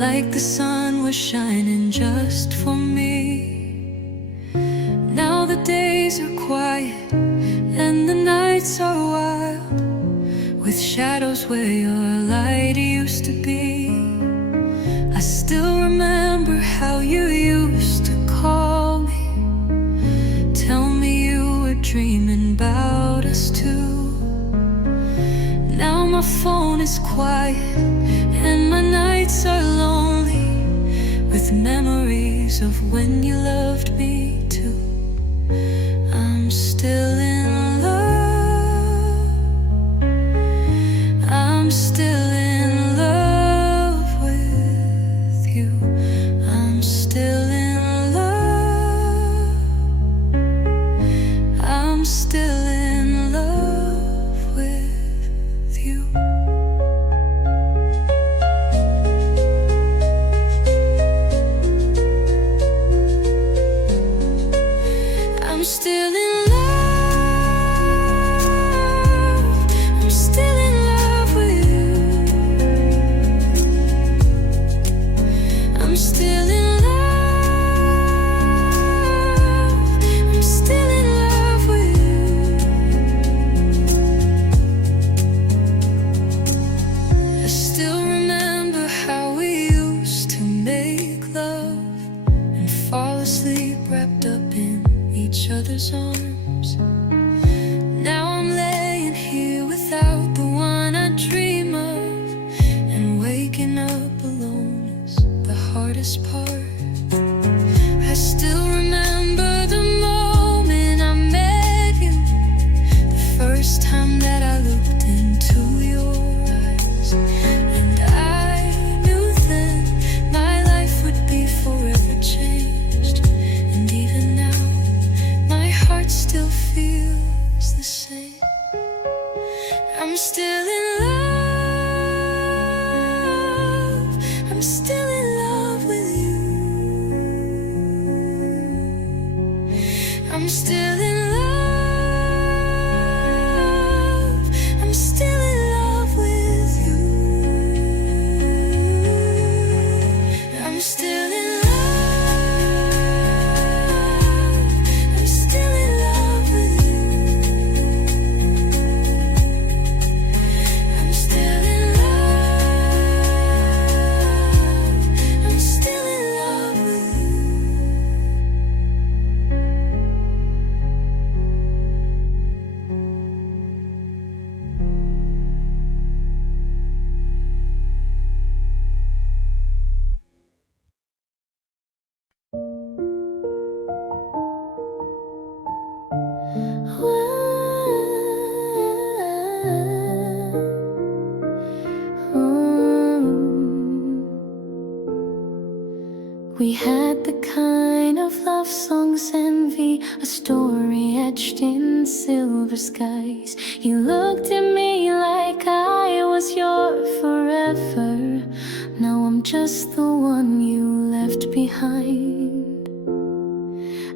like the sun was shining just for me. Now the days are quiet and the nights are wild, with shadows where your light used to be. I still remember how you used to call me, tell me you were dreaming about us too. Now my phone is quiet and my nights are lonely, with memories of when you loved me too. I'm still in love, I'm still in love with you. I'm still in love, I'm still in love with you. I'm still in love, I'm still in love with you. I'm still in love, I'm still in love with you. I still remember how we used to make love and fall asleep wrapped up in each other's arms. Now I'm laying here without the one I dream of, and waking up alone is the hardest part. I still remember the moment I met you, the first time that I looked into your eyes, and I knew then my life would be forever changed. And even now my heart still feels the same. I'm still in love, I'm still in love with you. I'm still in love, I'm still in love with you. I'm still in love, I'm still in love with you. I'm still in love, I'm still in love with you. We had the kind of love songs envy, a story etched in silver skies. You looked at me like I was your forever. Now I'm just the one you left behind.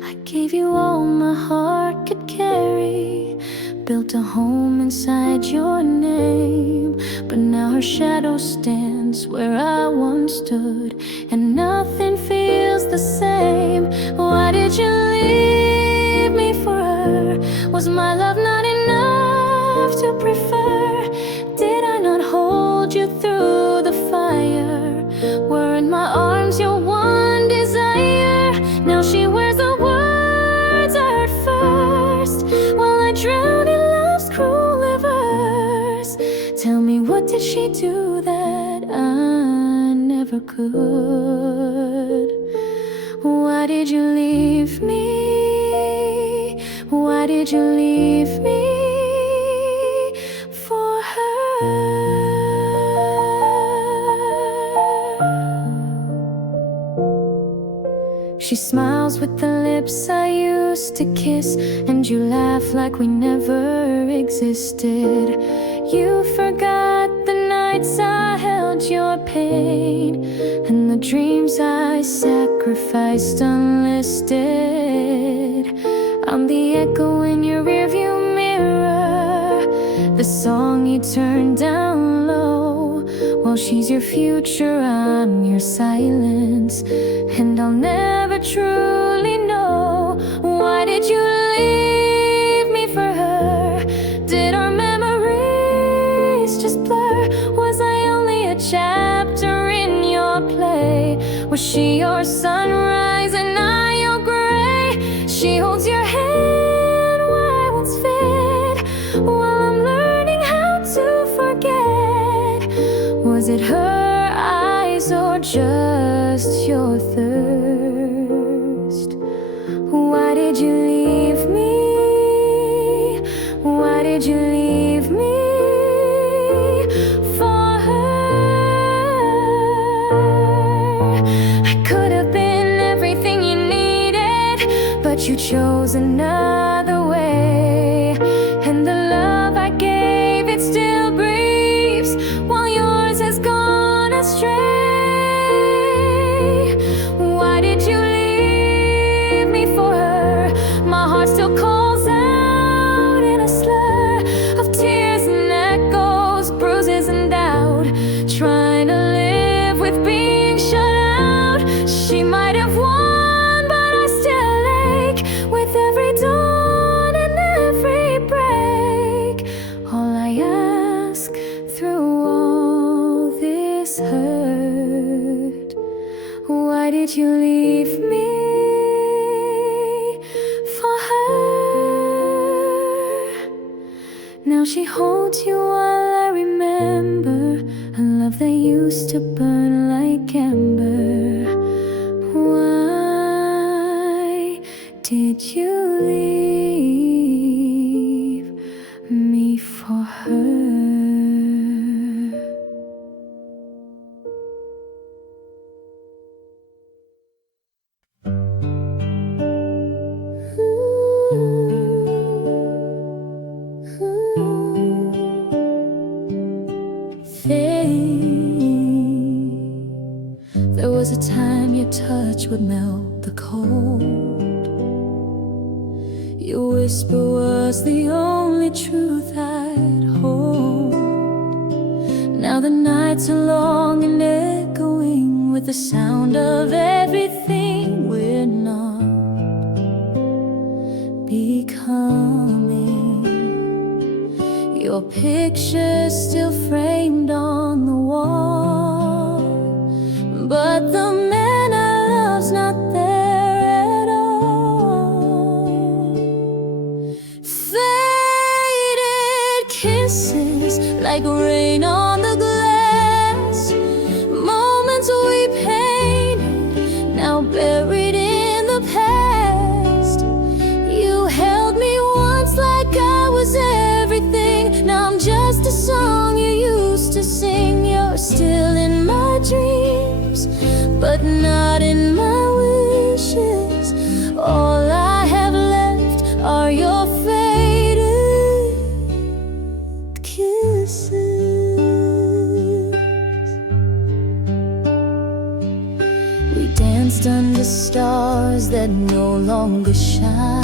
I gave you all my heart could carry, built a home inside your name. But now her shadow stands where I once stood, and nothing feels the same. Why did you leave me for her? Was my love not enough to prefer? Did I not hold you through the fire? Were in my arms your one desire? Now she wears the words I heard first, while I drown in love's cruel reverse. Tell me, what did she do that I never could? Why did you leave me? Why did you leave me for her? She smiles with the lips I used to kiss, and you laugh like we never existed. You forgot the nights I held your pain, and the dreams I sacrificed unlisted. I'm the echo in your rearview mirror, the song you turned down low. While she's your future, I'm your silence. And I'll never truly know, why did you leave me for her? Did our memories just blur? Was I only a chapter in your play? Was she your sunrise and I your gray? She holds your hand where I once fit, while I'm learning how to forget. Was it her eyes or just your thirst? Why did you leave me? Why did you leave me for her? I could have been everything you needed, but you chose another way. And the love I gave, it still grieves, while yours has gone astray. Why did you leave me for her? My heart still calls out in a slur of tears and echoes, bruises and doubt, trying to live with being shut out. She might have won, but I still ache with every dawn and every break. All I ask through all this hurt, why did you leave me for her? Now she holds you while I remember a love that used to burn like ember. Why did you leave me for her? There was a time your touch would melt the cold. Your whisper was the only truth I'd hold. Now the nights are long and echoing with the sound of everything we're not becoming. Your picture's still framed on the wall, but the man I love's not there at all. Faded kisses like rain on the glass, moments we painted, now buried in the past. You held me once like I was everything, now I'm just a song you used to sing. You're still in my dreams, but not in my wishes. All I have left are your faded kisses. We danced under stars that no longer shine.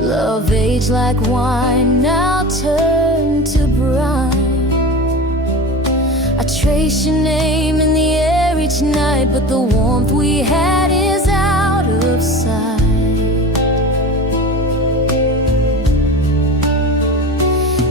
Love aged like wine, now turned to brine. I trace your name in the air each night, but the warmth we had is out of sight.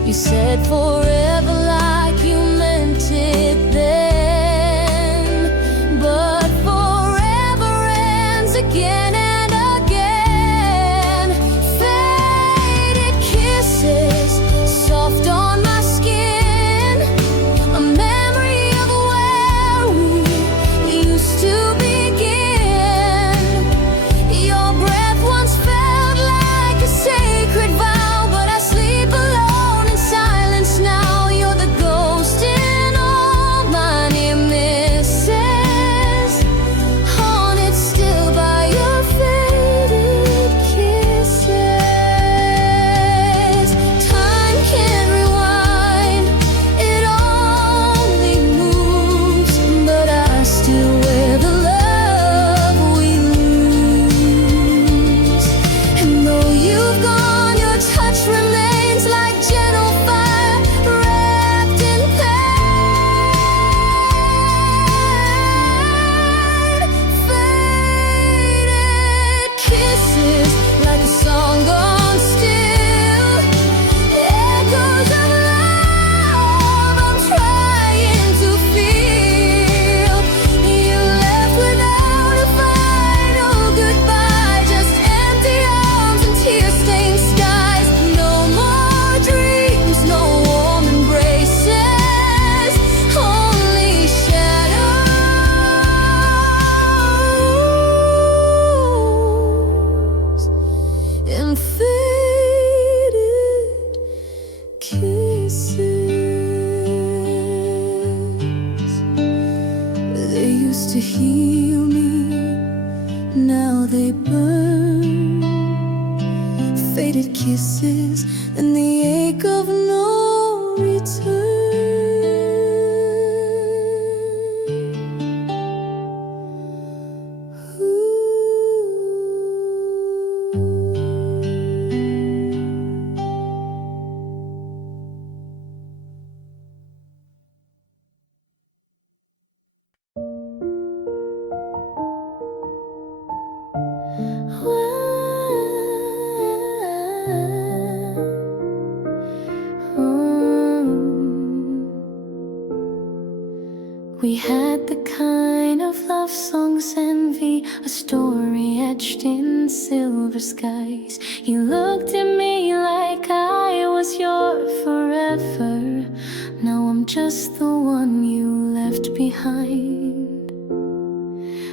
You said forever like you meant it then, but forever ends again and again. Faded kisses, soft on my skin, a memory of where we used to begin. Your breath once felt like a sacred vow, but I sleep alone in silence now. to heal me, now they burn. Faded kisses and the ache of no return. We had the kind of love songs envy, a story etched in silver skies. You looked at me like I was your forever. Now I'm just the one you left behind.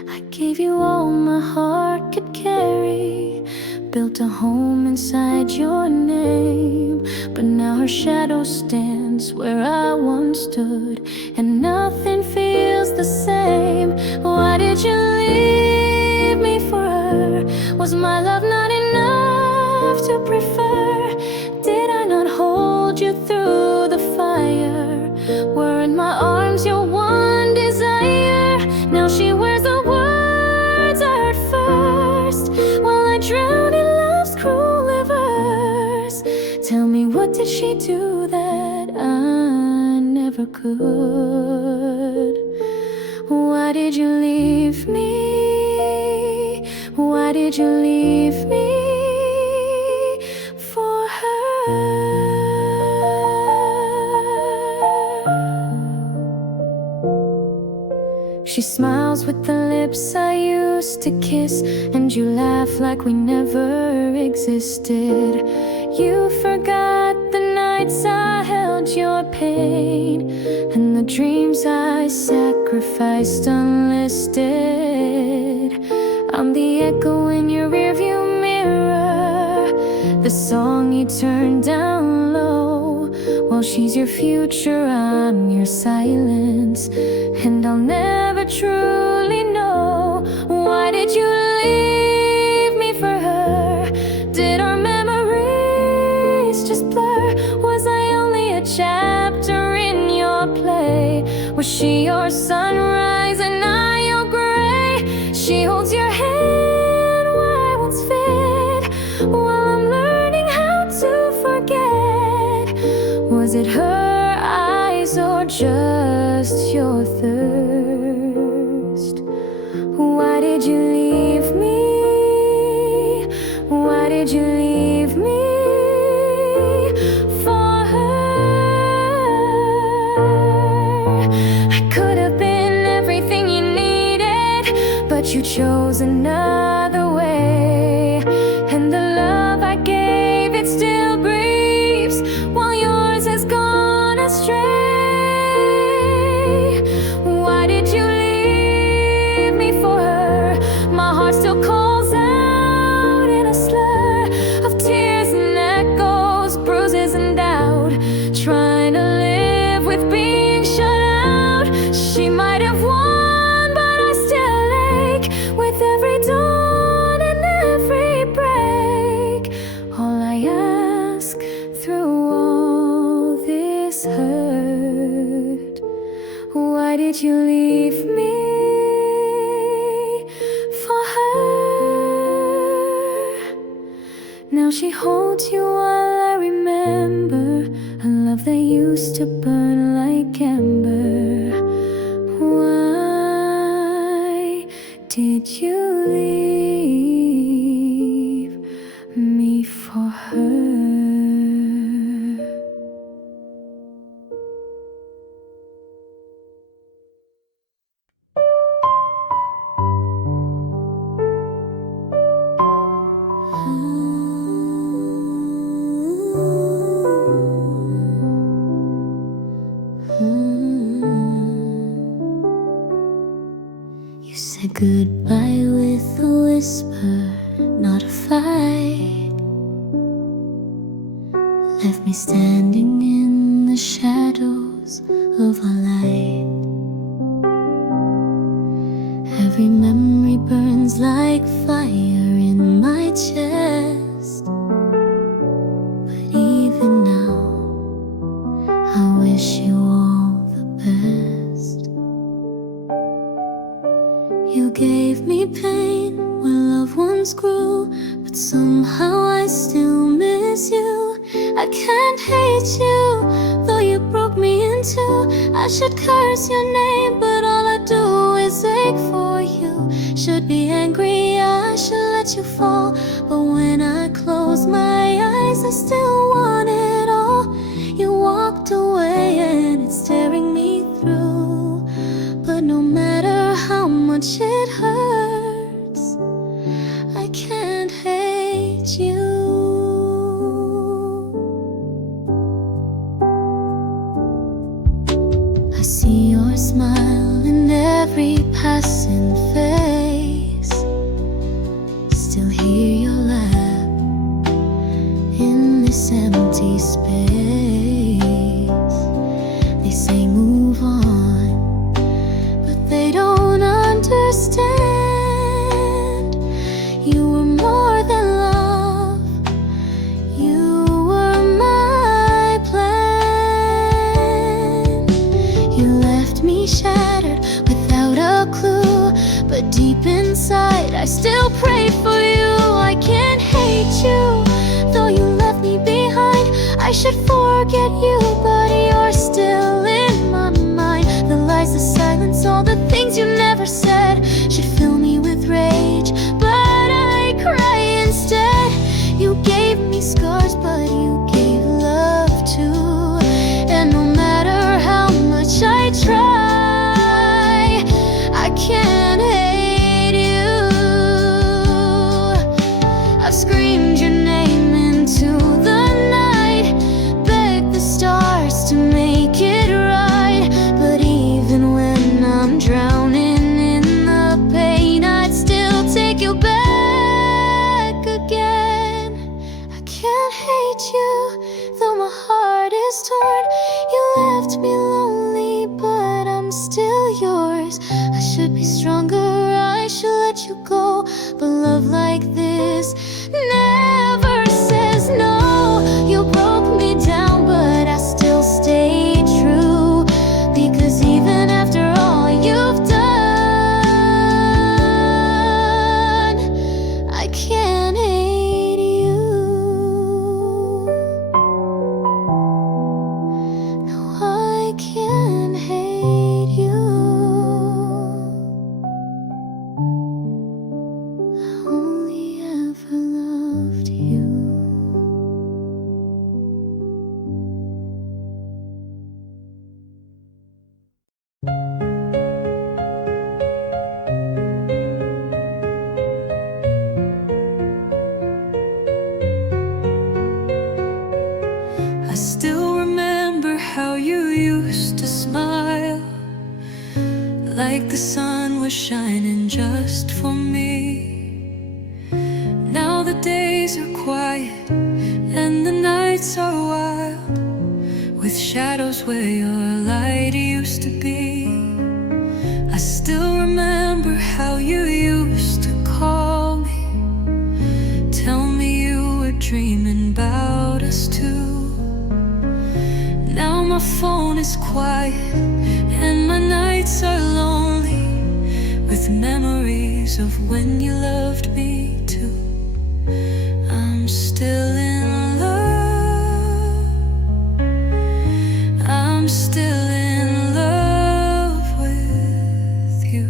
I gave you all my heart could carry, built a home inside your name. But now her shadow stands where I once stood, and nothing feels the same. Why did you leave me for her? Was my love not enough to prefer? Did I not hold you through the fire? Were in my arms your one desire? Now she wears the words I heard first, while I drown in love's cruel reverse. Tell me, what did she do that I never could? Why did you leave me? Why did you leave me for her? She smiles with the lips I used to kiss, and you laugh like we never existed. You forgot the nights I held your pain, and the dreams I sacrificed unlisted. I'm the echo in your rearview mirror, the song you turned down low. While she's your future, I'm your silence, and I'll never truly know. Why did you leave me for her? Did our memories just blur? Was I only a chapter in your play? Was she your sunrise and I your gray? She holds your hand where I once fit, while I'm learning how to forget. Was it her eyes or just your thirst? Why did you leave me? Why did you leave me for her? I could have been everything you needed, but you chose another way. And the love I gave, it still breathes, while yours has gone astray. Why did you leave me for her? My heart still calls out in a slur of tears and echoes, bruises and doubt, trying to live with being shut out. She might have won, but I still ache with every dawn and every break. All I ask through all this hurt, why did you leave me for her? Now she holds you while I remember a love that used to burn like ember. Why did you leave me for her? You said goodbye with a whisper, not a fight. Left me standing in the shadows of our light. Every memory burns like fire in my chest. But even now, I wish you all the best. You gave me pain when loved ones grew, but somehow I still miss you. I can't hate you, though you broke me in two. I should curse your name, but all I do is ache for you. Should be angry, I should let you fall, but when I close my eyes, I still want it all. You walked away and it's tearing me through, but no matter how much it hurts, I can't hate you. I see your smile in every passing face, still hear your laugh in this empty space. They say move on, but they don't understand. You were more than love, you were my plan. You left me shattered without a clue, but deep inside I still pray for you. I can't hate you, though you left me behind. I should forget you, but you're still in my mind. The lies, the silence, all the things you never said should fill me with rage, but I cry instead. You gave me scars, but you gave love too, and no matter how much I try, I can't hate you. I've screamed your name into the night, begged the stars to make it right, but even when I'm drowning in the pain, I'd still take you back again. I can't hate you, though my heart is torn. You left me lonely, but I'm still yours. I should be stronger, I should let you go, but love like this never says no. You broke me down, but I still stay true, because even after all you've done, I can't hate you. No, I can't hate you. I only ever loved you. I still remember how you used to smile, like the sun was shining just for me. Now the days are quiet and the nights are wild, with shadows where your light used to be. I still remember how you used to call me, tell me you were dreaming about us too. Now my phone is quiet and my nights are lonely, with memories of when you loved me too. I'm still in love, I'm still in love with you.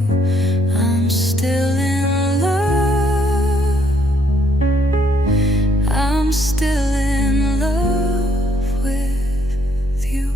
I'm still in love, I'm still in love with you.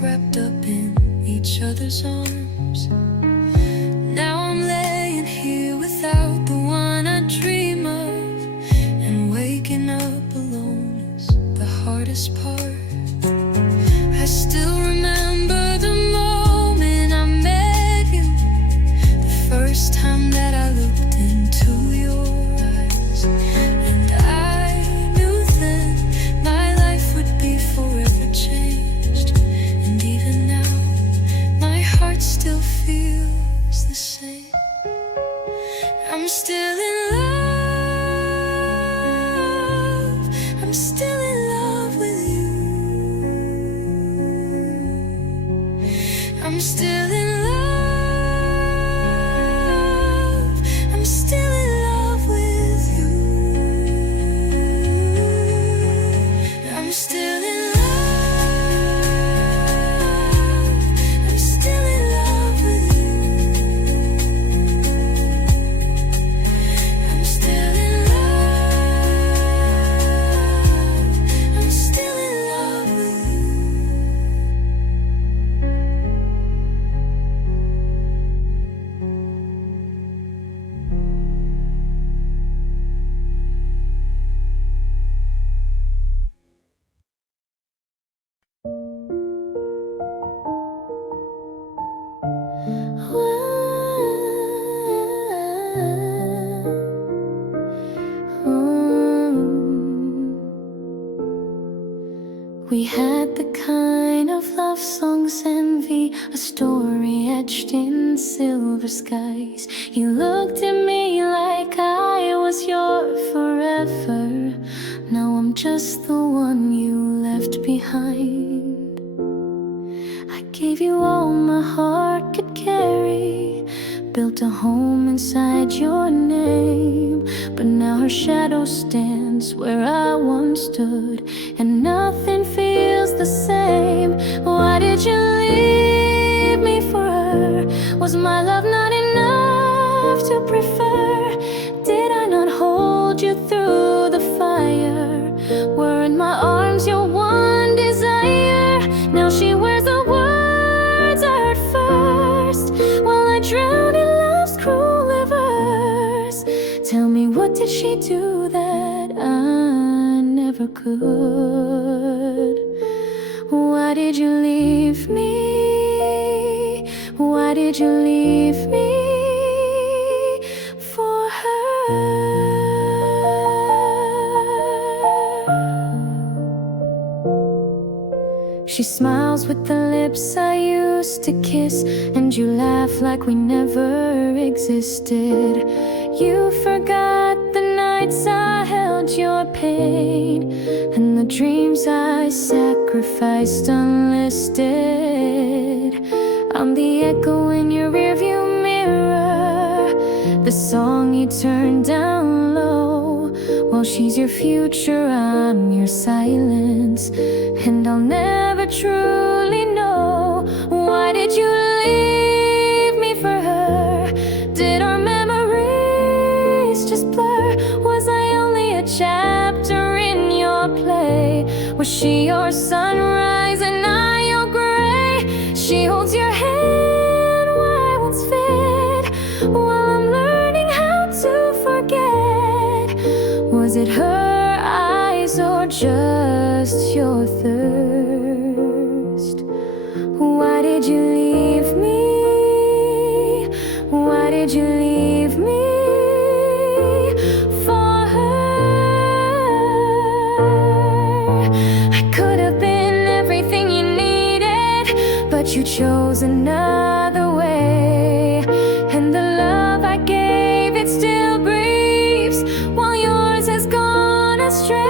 wrapped up in each other's arms. Now I'm laying here without the one I dream of, and waking up alone is the hardest part. I still remember the moment I met you, the first time that I looked into your eyes. And I knew then my life would be forever changed. And even now, my heart still feels the same. I'm still in love, I'm still in love with you. I'm still in love, I'm still in love with you. I'm still in love, I'm still in love with you. I'm still in love, I'm still in love with you. We had the kind of love songs envy, a story etched in silver skies. You looked at me like I was your forever. Now I'm just the one you left behind. I gave you all my heart could carry, built a home inside your name. But now her shadow stands where I once stood, and nothing feels the same. Why did you leave me for her? Was my love not enough to prefer? Did I not hold you through the fire? Were in my arms your one desire? Now she wears the words I heard first, while I drown in love's cruel reverse. Tell me, what did she do that I never could? Why did you leave me? Why did you leave me for her? She smiles with the lips I used to kiss, and you laugh like we never existed. You forgot the nights I held your pain, and the dreams I sacrificed unlisted. I'm the echo in your rearview mirror, the song you turned down low. While she's your future, I'm your silence, and I'll never truly know. Why did you leave me for her? Did our memories just blur? Was I only a chapter in your play? Was she your sunrise and I your gray? She holds your hand where I once fit, while I'm learning how to forget. Was it her eyes or just your thirst? Why did you leave me? Why did you leave me for her? I could have been everything you needed, but you chose another way. And the love I gave, it still breathes, while yours has gone astray.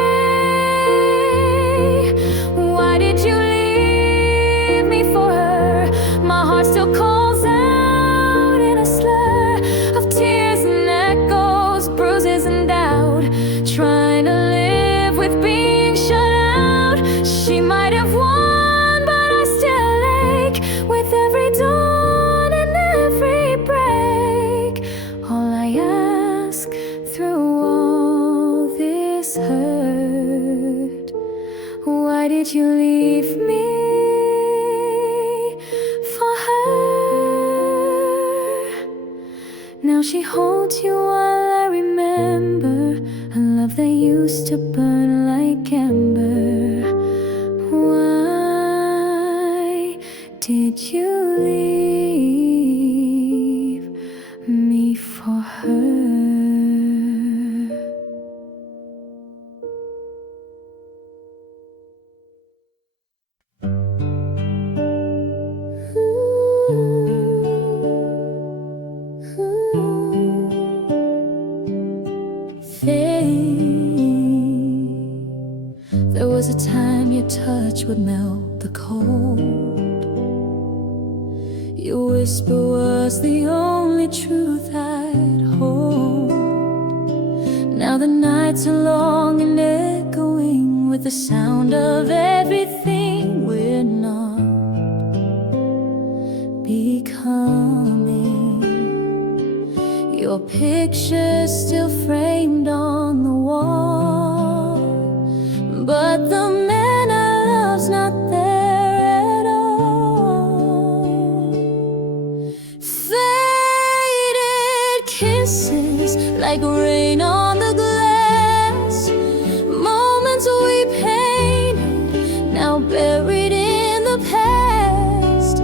Why did you leave me for her? My heart still calls out in a slur of tears and echoes, bruises and doubt, trying to live with being shut out. She might have won, but I still ache with every dawn and every break. All I ask through all this hurt, why did you leave me? she holds you while I remember a love that used to burn like ember. Why did you leave me for her? There was a time your touch would melt the cold. Your whisper was the only truth I'd hold. Now the nights are long and echoing with the sound of everything we're not becoming. Your picture's still framed on the wall, but the man I love's not there at all. Faded kisses like rain on the glass, moments we painted, now buried in the past.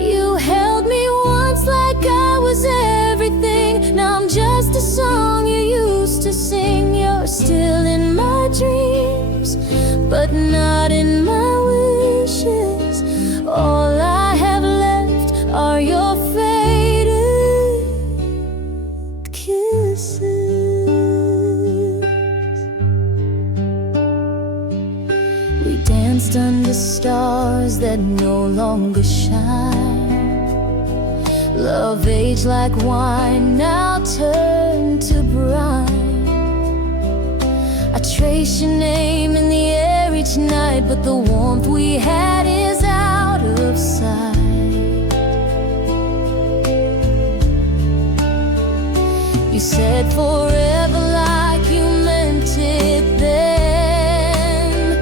You held me once like I was everything, now I'm just a song you used to sing. You're still in my dreams, but not in my wishes. All I have left are your faded kisses. We danced under stars that no longer shine. Love aged like wine, now turned to brine. I trace your name in the air each night, but the warmth we had is out of sight. You said forever like you meant it then,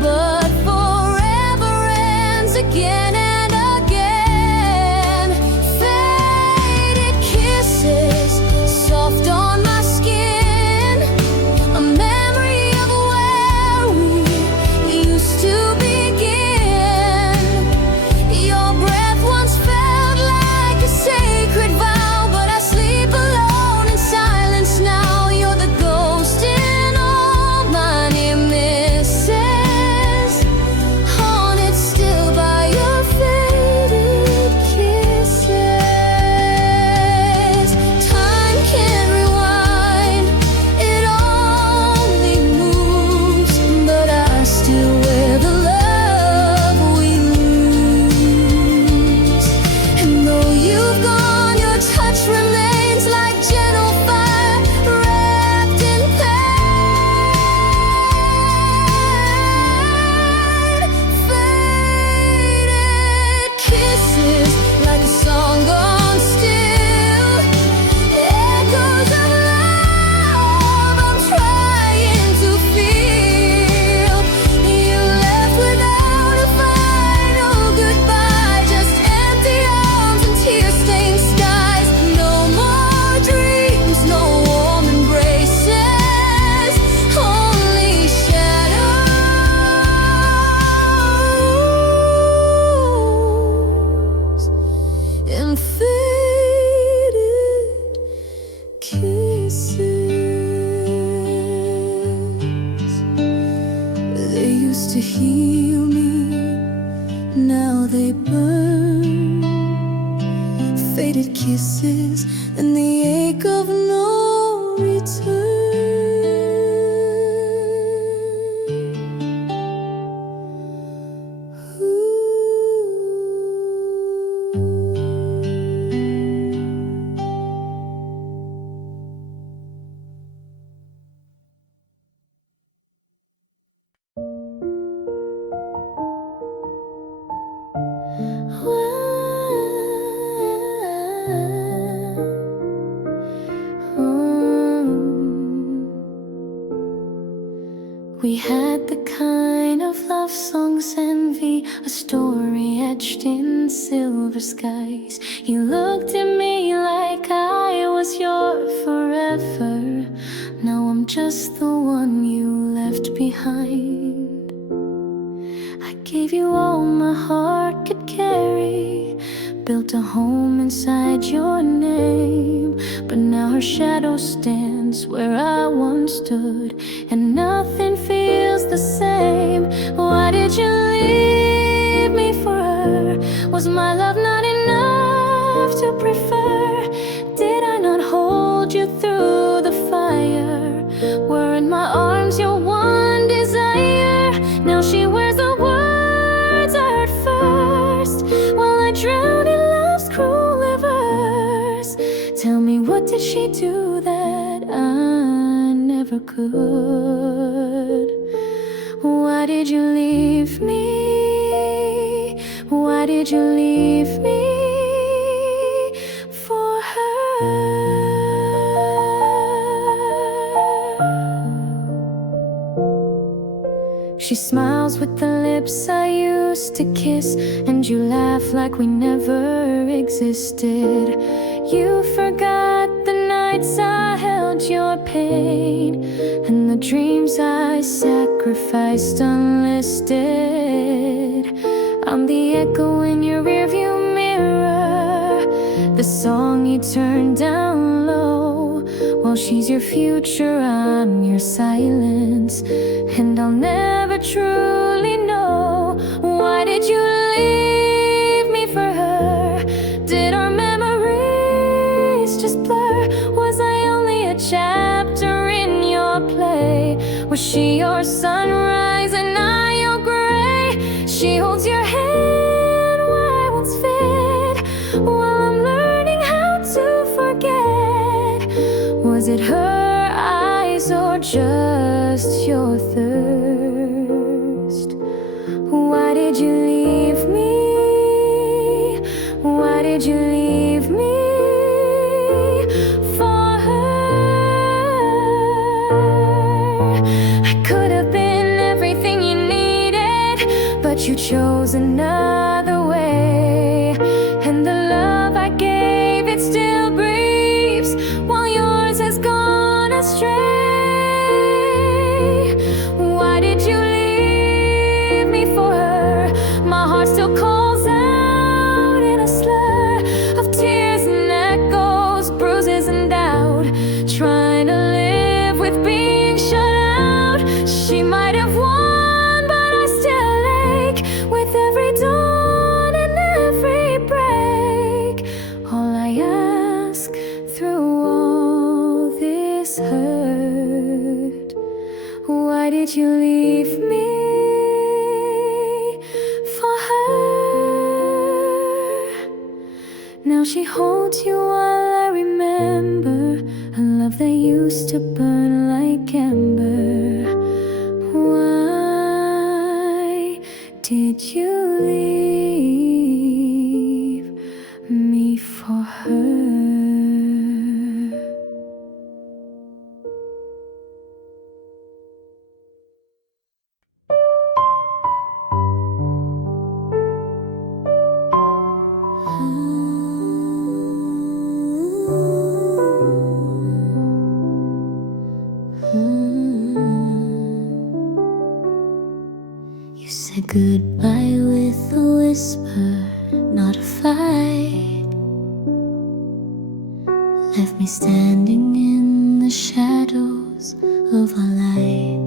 but forever ends again and again. Faded kisses, soft on my skin, a memory of where we used to begin. Your breath once felt like a sacred vow, but I sleep alone in silence now. You're the ghost in all my near misses, haunted still by your faded kisses. Time can't rewind, it only moves, but I still wear the love we lose. And though you've gone, your touch remains like gentle fire wrapped in pain. Faded kisses like a song gone still, echoes of love I'm trying to feel. You left without a final goodbye, just empty arms and tear-stained skies. No more dreams, no warm embraces, only shadows and faded kisses. They used to heal me, now they burn. Faded kisses and the ache of no return. kind of love song's envy, a story etched in silver skies. You looked at me like I was your forever. Now I'm just the one you left behind. I gave you all my heart could carry, built a home inside your name. But now her shadow stands where I once stood, and nothing feels the same. Why did you leave me for her? Was my love not enough to prefer? Did I not hold you through the fire? Were in my arms your one desire? Now she wears the words I heard first, while I drown in love's cruel rivers. Tell me, what did she do that I never could? Why did you leave me? Why did you leave me for her? She smiles with the lips I used to kiss, and you laugh like we never existed. You forgot the nights I held your pain, and the dreams I sacrificed unlisted. I'm the echo in your rearview mirror, the song you turned down low. While she's your future, I'm your silence, and I'll never truly know. Why did you leave me for her? Did our memories just blur? Was I only a chapter in your play? Was she your sunrise and I your gray? She holds your hand where I once fit, while I'm learning how to forget. Was it her eyes or just your thirst? Why did you leave me? Why did you leave me for her? I could have been everything you needed, but you chose another way. And the love I gave, it still grieves, while yours has gone astray. Why did you leave me for her? My heart still calls out in a slur of tears and echoes, bruises and doubt, trying to live with being shut out. She might have won, but I still ache with every dawn and every break. All I ask through all this hurt, why did you leave me for her? Now she holds you while I remember a love that used to burn like ember. Why did you leave me for her? You said goodbye with a whisper, not a fight. Left me standing in the shadows of our light.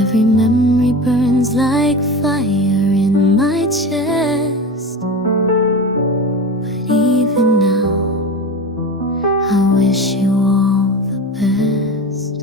Every memory burns like fire in my chest. But even now, I wish you all the best.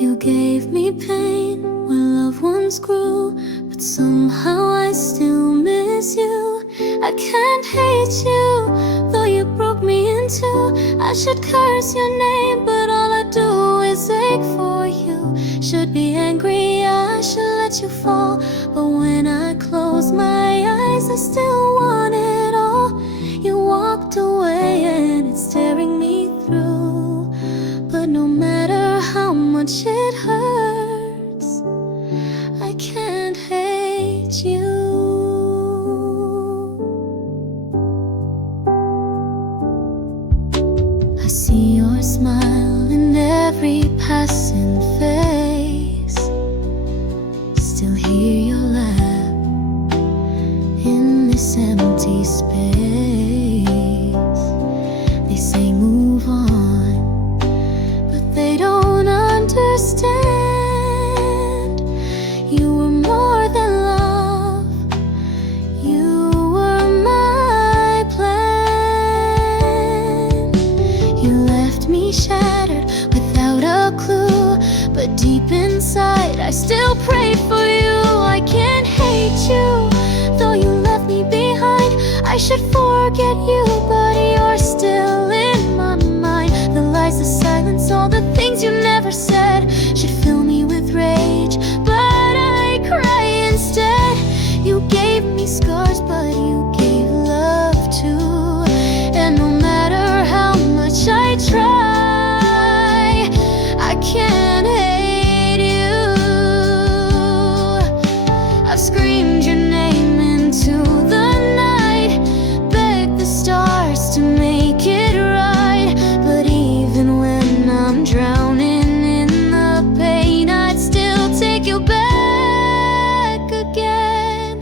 You gave me pain when loved ones grew, but somehow I still miss you. I can't hate you, though you broke me in two. I should curse your name, but all I do is ache for you. Should be angry, I should let you fall, but when I close my eyes, I still want it all. You walked away and it's tearing me through, but no matter how much it hurts, I can't hate you. I see your smile in every passing face, still hear your laugh in this empty space. They say move on, but they don't understand. You were more than love, you were my plan. You left me shattered without a clue, but deep inside I still pray for you. I can't hate you, though you left me behind. I should forget you, but you're still in my mind. The lies, the silence, all the things you never said should fill me with rage, but I cry instead. You gave me scars, but you gave love too. And no matter how much I try, I can't hate you. I've screamed your name into the night, begged the stars to make it right, but even when I'm drowning in the pain, I'd still take you back again.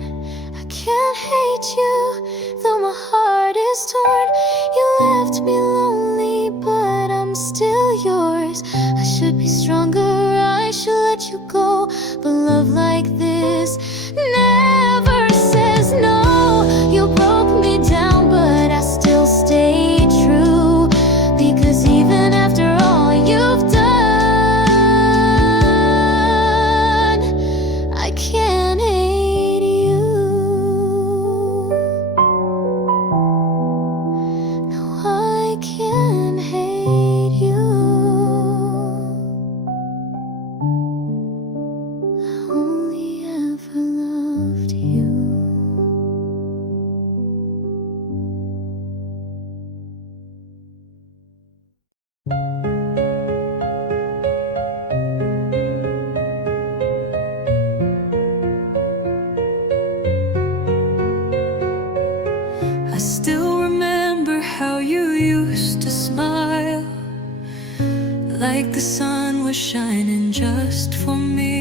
I can't hate you, though my heart is torn. You left me lonely, but I'm still yours. I should be stronger, I should let you go, but love like this never says no. You broke me down, but I still stay true, because even after all you've done, I can't hate you. No, I can't hate you. I only ever loved you. I still remember how you used to smile, like the sun was shining just for me.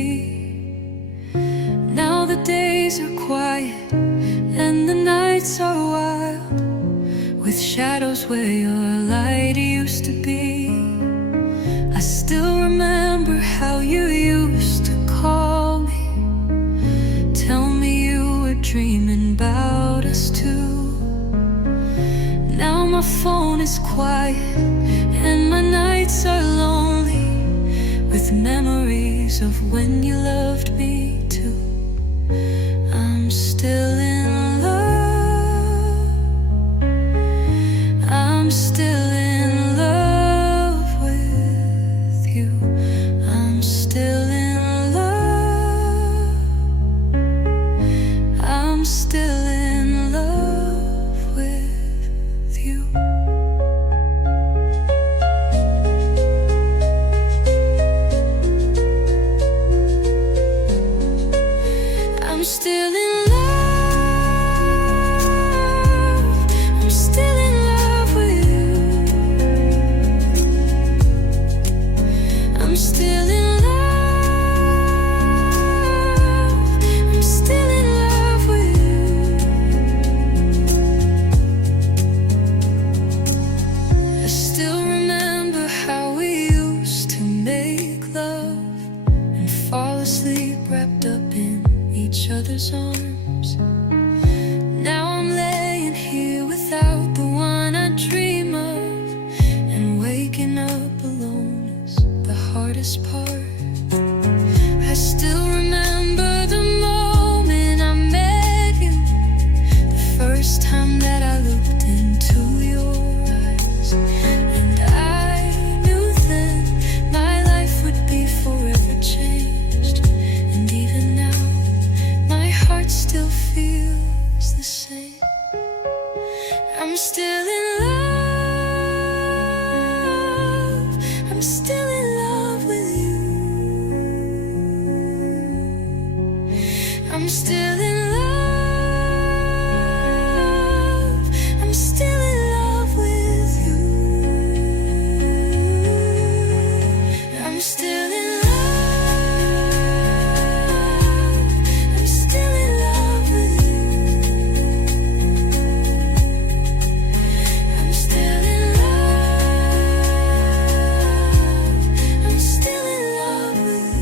Now the days are quiet and the nights are wild, with shadows where your light used to be. I still remember how you used to call me, tell me you were dreaming about us too. Now my phone is quiet and my nights are lonely, with memories of when you loved me too. I'm still in love, I'm still in love with you. I'm still in love, I'm still in love with you. I'm still in love, I'm still in love with you. I'm still in love, I'm still in love with you. I still remember how we used to make love and fall asleep wrapped up in each other's arms. Now I'm laying here without the one I dream of, and waking up alone is the hardest part. I still remember the moment I met you, the first time that I looked into your eyes, and I knew then my life would be forever changed. And even now my heart still feels the same. I'm still in love, I'm still in love with I'm still in love. I'm still in love with you. I'm still in love. I'm still in love with you. I'm still in love. I'm still in love with you.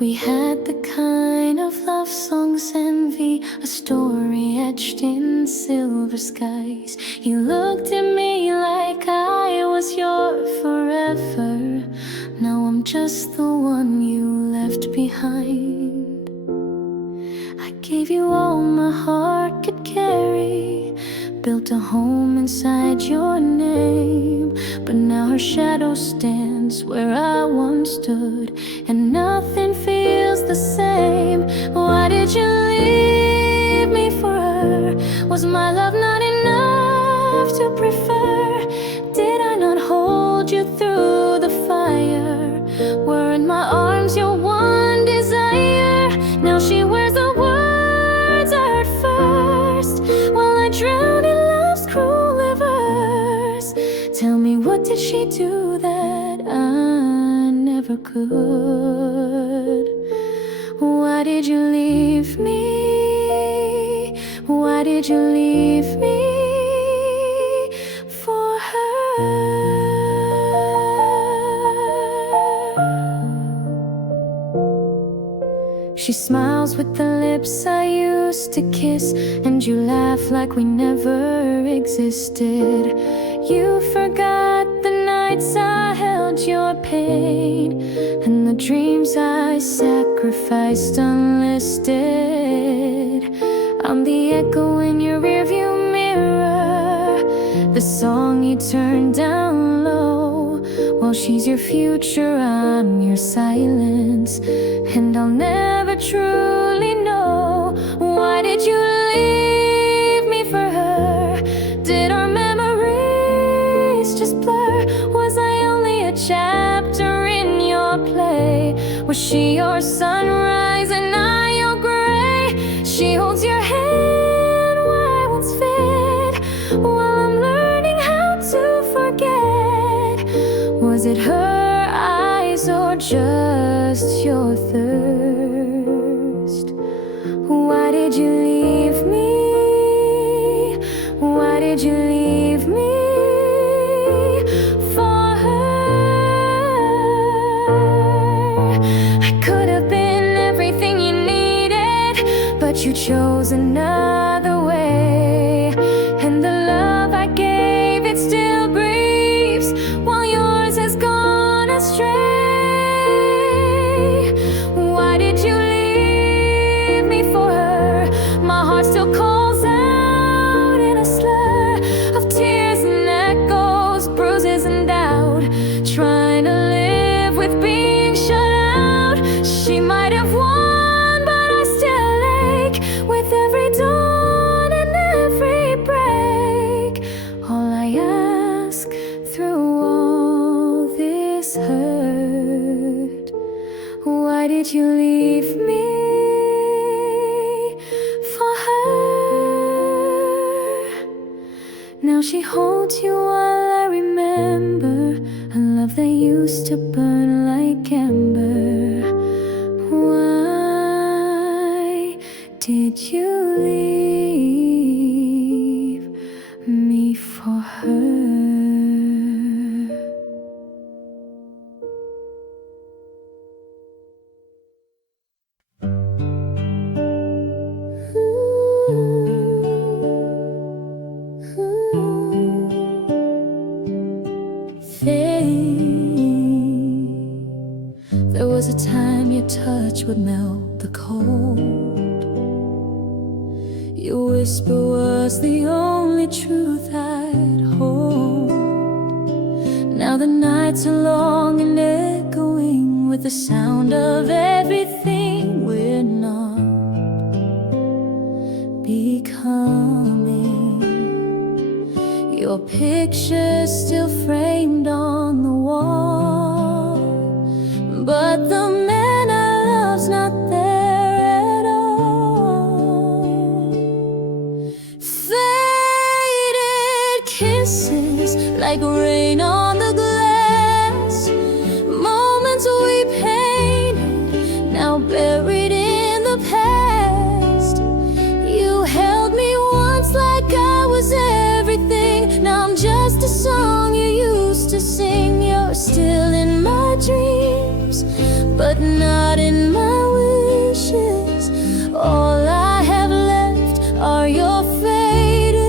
We had the kind of love songs envy, a story etched in silver skies. You looked at me like I was your forever. Now I'm just the one you left behind. I gave you all my heart could carry, built a home inside your name. But now her shadow stands where I once stood, and nothing feels the same. Why did you leave me for her? Was my love not enough to prefer? Did I not hold you through the fire? Were in my arms your one desire? Now she wears the words I heard first, while I drown in love's cruel reverse. Tell me, what did she do that I never could? Why did you leave me? Why did you leave me for her? She smiles with the lips I used to kiss, and you laugh like we never existed. You forgot the nights I held your pain, and the dreams I sacrificed unlisted. I'm the echo in your rearview mirror, the song you turned down low. While she's your future, I'm your silence, and I'll never truly know. Why did you leave me for her? Did our memories just blur? Was I only a chapter in your play? Was she your sunrise and I your gray? She holds your hand where I once fit, while I'm learning how to forget. Was it her eyes or just your thirst? Why did you leave me? Why did you leave me for her? I could have been everything you needed, but you chose another way. And the love I gave, it still grieves, while yours has gone astray. Why did you leave me for her? My heart still calls out in a slur of tears and echoes, bruises and doubt, trying to live with being shut out. She might have won, but I still ache with every dawn and every break. All I ask through all this hurt, why did you leave me for her? Now she holds you while I remember a love that used to burn like ember. Why did you leave me for her? There was a time your touch would melt the cold. Your whisper was the only truth I'd hold. Now the nights are long and echoing with the sound of everything we're not becoming. Your picture's still framed on the wall, but the man I love's not there at all. Faded kisses like rain on the glass, moments we painted, now buried in the past. You held me once like I was everything, now I'm just a song you used to sing. You're still in my dreams, but not in my wishes. All I have left are your faded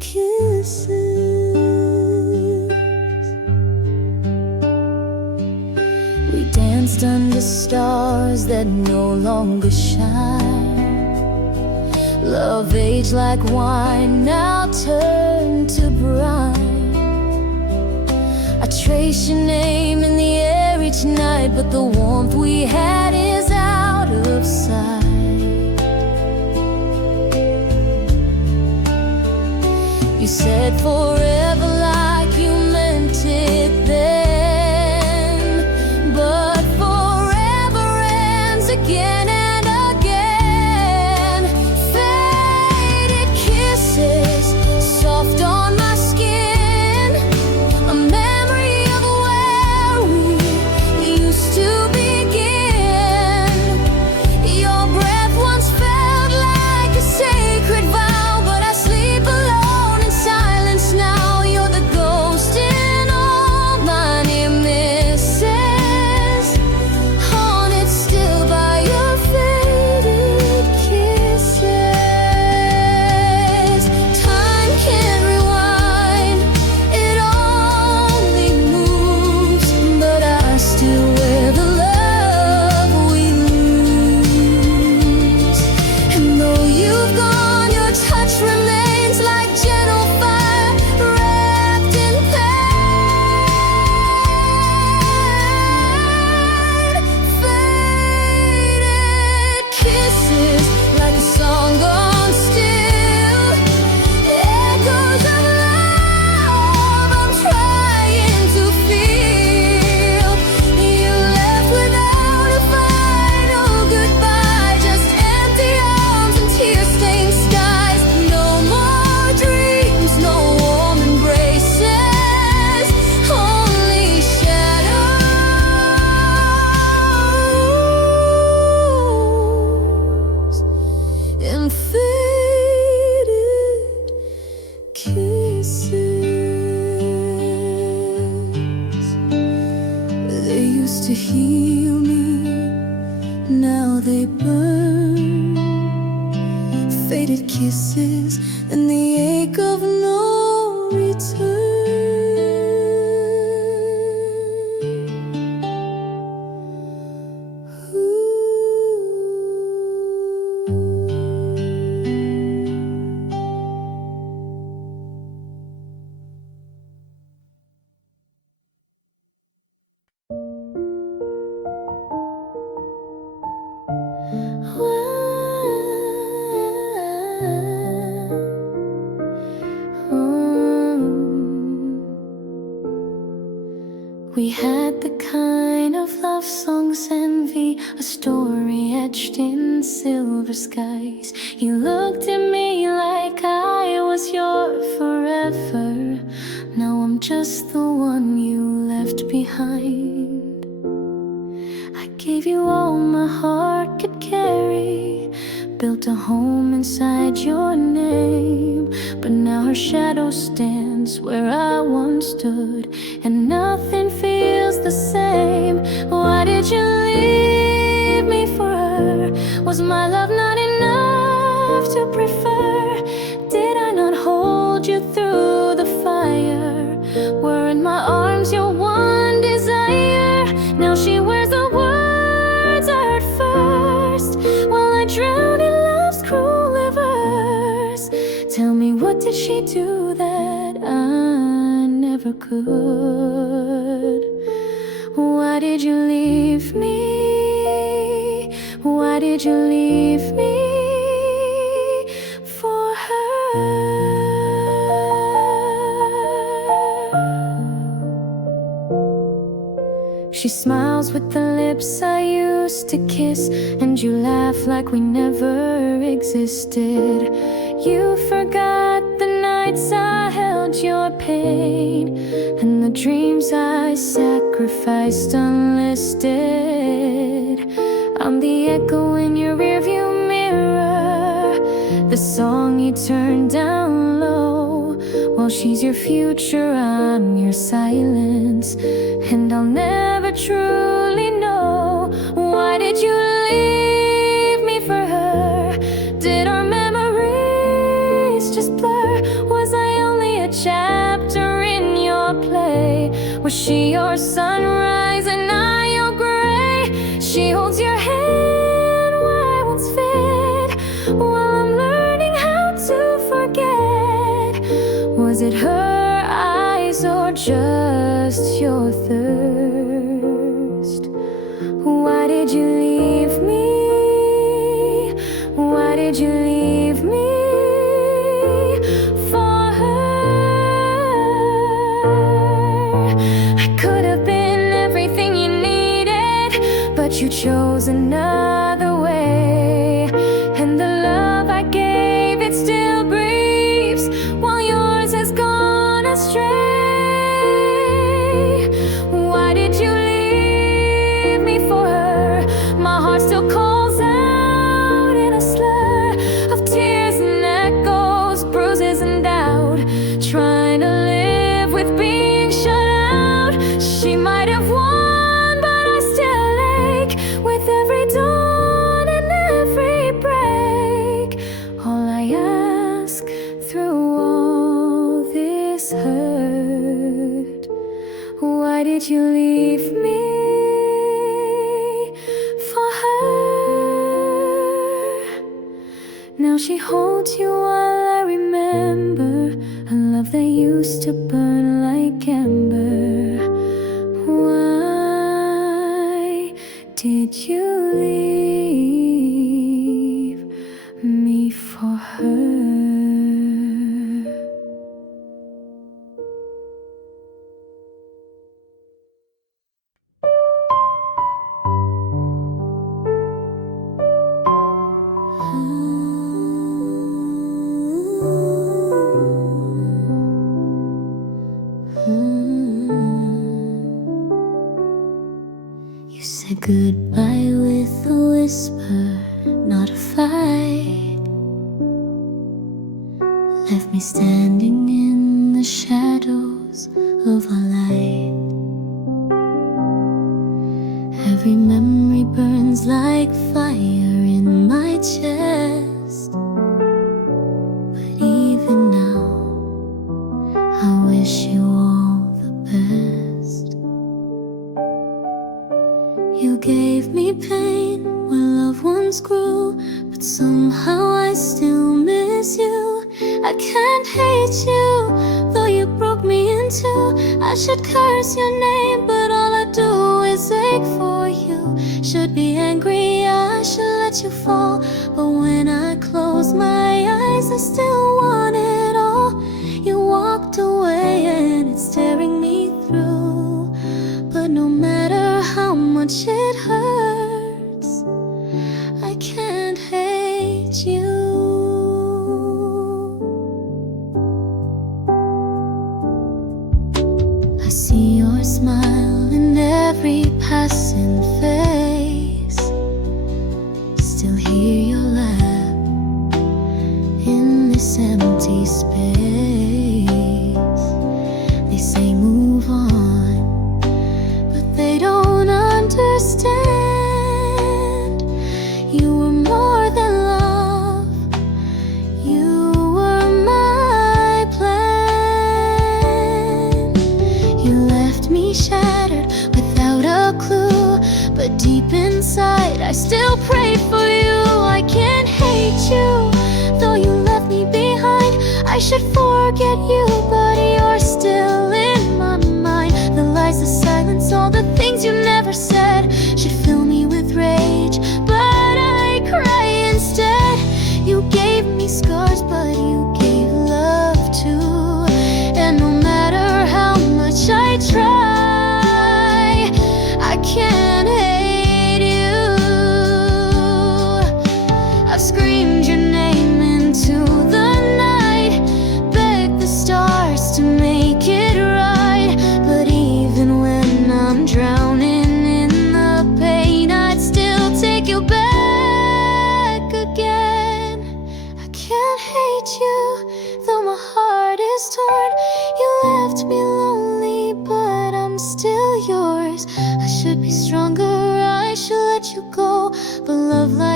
kisses. We danced under stars that no longer shine. Love aged like wine, now turned to brine. I trace your name in the air each night, but the warmth we had is out of sight. You said forever like you meant it then, but forever ends again and again. Faded kisses, soft on my skin, a memory of where we used to begin. Your breath once felt like a sacred vow, but I sleep alone in silence now. You're the ghost in all my near misses, haunted still by your faded kisses. Time can't rewind, it only moves, but I still wear the love we lose. And though you've gone, your touch remains like gentle fire wrapped in pain. Faded kisses like a song gone still, echoes of love I'm trying to feel. You left without a final goodbye, just empty arms and tear-stained skies. No more dreams, no warm embraces, only shadows and faded kisses. They used to heal me, now they burn. Faded kisses and the ache of no return. We had the kind of love songs envy, a story etched in silver skies. You looked at me like I was your forever. Now I'm just the one you left behind. I gave you all my heart could carry, built a home inside your name. But now her shadow stands where I once stood, and nothing feels the same. Why did you leave me for her? Was my love not enough to prefer? Did I not hold you through the fire? Were in my arms your one desire? Now she wears the words I heard first, while I drown in love's she do that I never could? Why did you leave me? Why did you leave me for her? She smiles with the lips I used to kiss, and you laugh like we never existed. You forgot the nights I held your pain, and the dreams I sacrificed unlisted. I'm the echo in your rearview mirror, the song you turned down low. While she's your future, I'm your silence, and I'll never truly know. Why did you leave me for her? Did our memories just blur? Was I only a chapter in your play? Was she your sunrise and I your gray? She holds your hand where I once fit, while I'm learning how to forget. Was it her eyes or just your thirst? Why did you leave me? Why did you leave me for her? I could have been everything you needed, but you chose another way. And the love I gave, it still grieves, while yours has gone astray. Why did you leave me for her? My heart still calls out in a slur of tears and echoes, bruises and doubt, trying to live with being shut out. She might have won, but I still ache with every dawn and every break. All I ask through all this hurt, why did you leave me for her? Now she holds you while I remember a love that used to burn like ember. Why did you leave me for her? You said goodbye with a whisper, not a fight. Left me standing in the shadows of our light. Every memory burns like fire in my chest. But even now, I wish you all the best. You gave me pain when loved ones grew, but somehow I still miss you. I can't hate you, though you broke me in two. I should curse your name, but all I do is ache for you. Should be angry, I should let you fall, but when I close my eyes, I still want it all. You walked away and it's tearing me through, but no matter how much it hurts, I can't hate you. I see your smile in every passing face, still hear your laugh in this empty space. They say move on, but they don't understand. You were more than love, you were my plan. You left me shattered without a clue, but deep inside I still pray for you. I can't hate you, though you left me behind. I I should forget you, but you're still in my mind. The lies, the silence, all the things you never said should fill me with rage, but I cry instead. You gave me scars, but you gave love too. And no matter how much I try, I can't hate you. I've screamed your name into the night, begged the stars to make it right. But even when I'm drowning in the pain, I'd still take you back again. I can't hate you, though my heart is torn. You left me lonely, but I'm still yours. I should be stronger, I should let you go, but love like